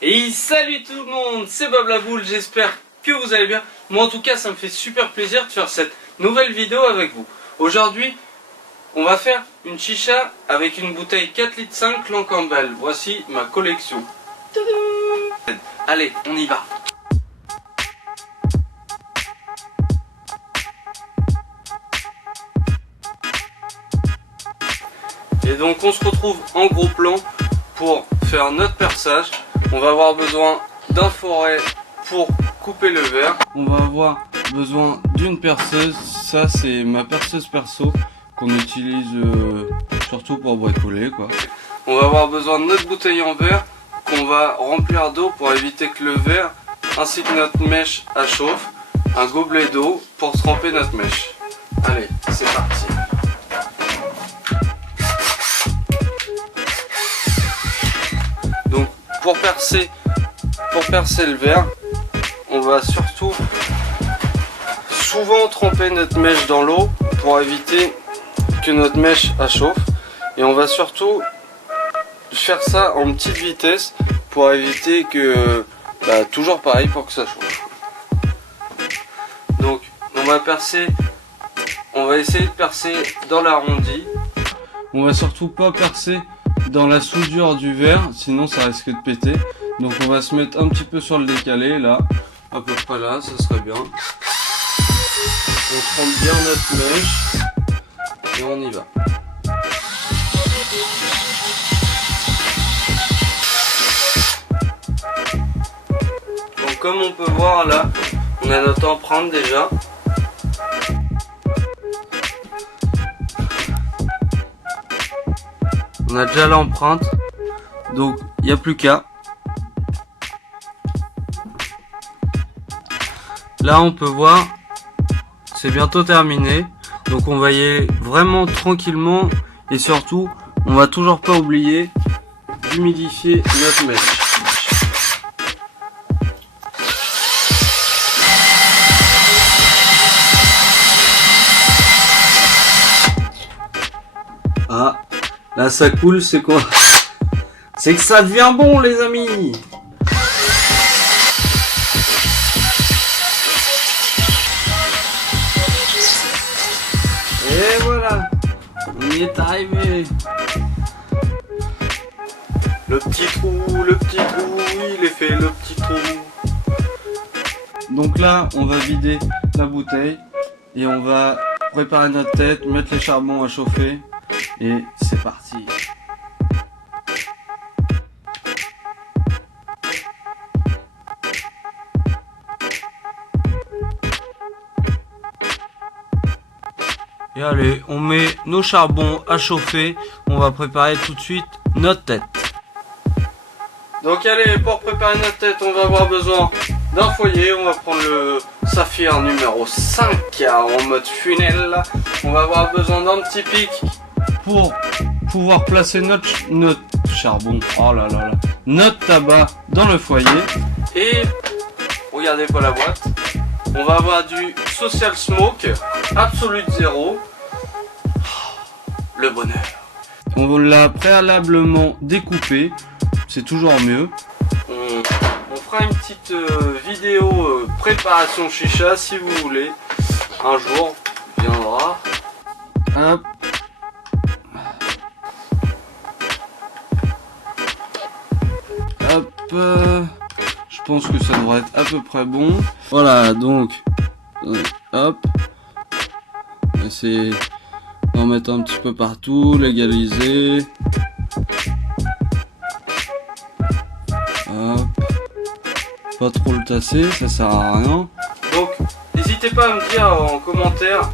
Et salut tout le monde, c'est Bob la Boule, j'espère que vous allez bien. Moi en tout cas ça me fait super plaisir de faire cette nouvelle vidéo avec vous. Aujourd'hui on va faire une chicha avec une bouteille 4,5 litres Clan Campbell. Voici ma collection. Tadam! Allez, on y va. Et donc on se retrouve en gros plan pour faire notre perçage. On va avoir besoin d'un forêt pour couper le verre. On va avoir besoin d'une perceuse. Ça c'est ma perceuse perso qu'on utilise surtout pour bricoler quoi. On va avoir besoin de notre bouteille en verre qu'on va remplir d'eau pour éviter que le verre ainsi que notre mèche à chauffe. Un gobelet d'eau pour tremper notre mèche. Allez, c'est parti. Donc pour percer le verre, on va surtout souvent tremper notre mèche dans l'eau pour éviter que notre mèche chauffe. Et on va surtout faire ça en petite vitesse pour éviter que, toujours pareil pour que ça chauffe. Donc on va essayer de percer dans l'arrondi. On va surtout pas percer dans la soudure du verre, sinon ça risque de péter. Donc on va se mettre un petit peu sur le décalé là, à peu près là, ça serait bien. On trempe bien notre mèche et on y va. Donc comme on peut voir là, on a notre empreinte déjà. On a déjà l'empreinte, donc il n'y a plus qu'à. Là on peut voir, c'est bientôt terminé. Donc on va y aller vraiment tranquillement et surtout on va toujours pas oublier d'humidifier notre mèche. Ah, là ça coule, c'est quoi? C'est que ça devient bon les amis. Et voilà, on y est arrivé. Le petit trou, il est fait le petit trou. Donc là, on va vider la bouteille et on va préparer notre tête, mettre les charbons à chauffer et c'est parti. Et allez, on met nos charbons à chauffer. On va préparer tout de suite notre tête. Donc allez, pour préparer notre tête, on va avoir besoin d'un foyer. On va prendre le saphir numéro 5 en mode funnel. On va avoir besoin d'un petit pic pour pouvoir placer notre charbon. Oh là là là. Notre tabac dans le foyer. Et regardez pas la boîte. On va avoir du Social Smoke Absolute Zero. Le bonheur. On l'a préalablement découpé, c'est toujours mieux. On fera une petite vidéo préparation chicha si vous voulez. Un jour viendra. Hop. Hop. Je pense que ça devrait être à peu près bon. Voilà, donc hop. Essayer d'en mettre un petit peu partout, légaliser. Hop. Pas trop le tasser, ça sert à rien. Donc, n'hésitez pas à me dire en commentaire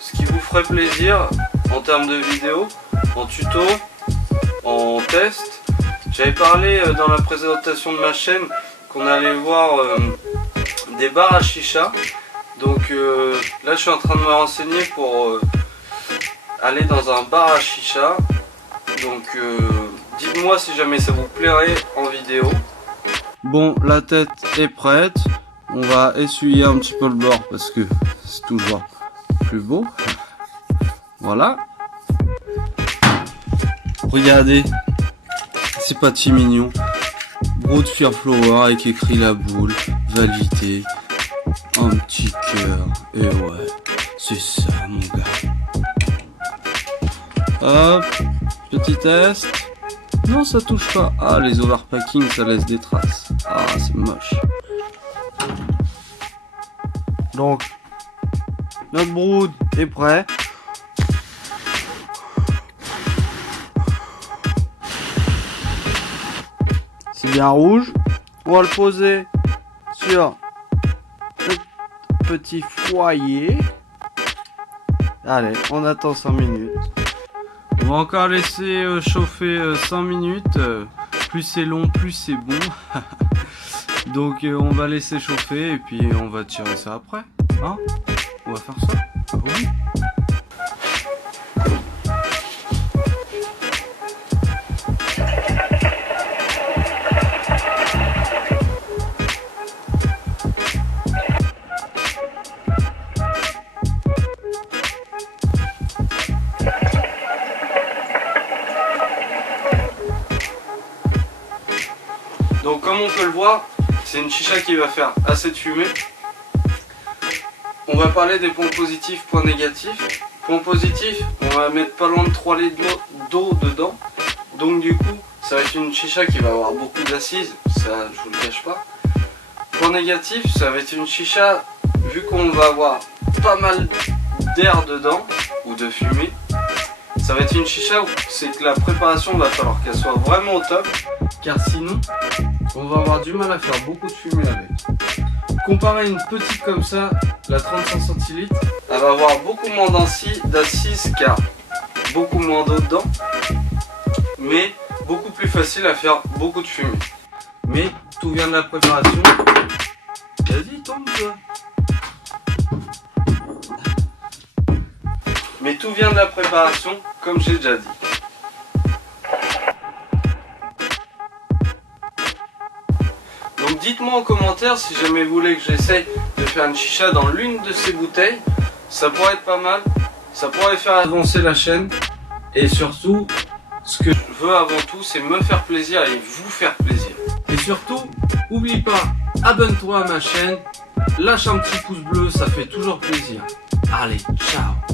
ce qui vous ferait plaisir en termes de vidéo, en tuto, en test. J'avais parlé dans la présentation de ma chaîne qu'on allait voir des bars à chicha. Donc là je suis en train de me renseigner pour aller dans un bar à chicha. Donc dites-moi si jamais ça vous plairait en vidéo. Bon, la tête est prête. On va essuyer un petit peu le bord parce que c'est toujours plus beau. Voilà. Regardez, c'est pas si mignon. Broad Fear Flower avec écrit la boule, validé, un petit cœur, et ouais, c'est ça mon gars. Hop, petit test. Non, ça touche pas. Ah, les overpacking, ça laisse des traces. Ah, c'est moche. Donc, notre brood est prêt. C'est bien rouge. On va le poser sur le petit foyer. Allez, on attend 5 minutes. On va encore laisser chauffer 5 minutes. Plus c'est long, plus c'est bon. Donc on va laisser chauffer et puis on va tirer ça après. Hein? On va faire ça. Ah oui. Donc comme on peut le voir, c'est une chicha qui va faire assez de fumée. On va parler des points positifs, points négatifs. Points positifs, on va mettre pas loin de 3 litres d'eau dedans. Donc du coup, ça va être une chicha qui va avoir beaucoup d'assises, ça je vous le cache pas. Point négatif, ça va être une chicha, vu qu'on va avoir pas mal d'air dedans, ou de fumée, ça va être une chicha où c'est que la préparation va falloir qu'elle soit vraiment au top, car sinon on va avoir du mal à faire beaucoup de fumée avec. Comparé à une petite comme ça, la 35 centilitres, elle va avoir beaucoup moins d'assises car beaucoup moins d'eau dedans, mais beaucoup plus facile à faire beaucoup de fumée. Mais tout vient de la préparation. Vas-y, tombe-toi. Mais tout vient de la préparation, comme j'ai déjà dit. Donc dites-moi en commentaire si jamais vous voulez que j'essaye de faire une chicha dans l'une de ces bouteilles. Ça pourrait être pas mal, ça pourrait faire avancer la chaîne. Et surtout, ce que je veux avant tout, c'est me faire plaisir et vous faire plaisir. Et surtout, oublie pas, abonne-toi à ma chaîne, lâche un petit pouce bleu, ça fait toujours plaisir. Allez, ciao!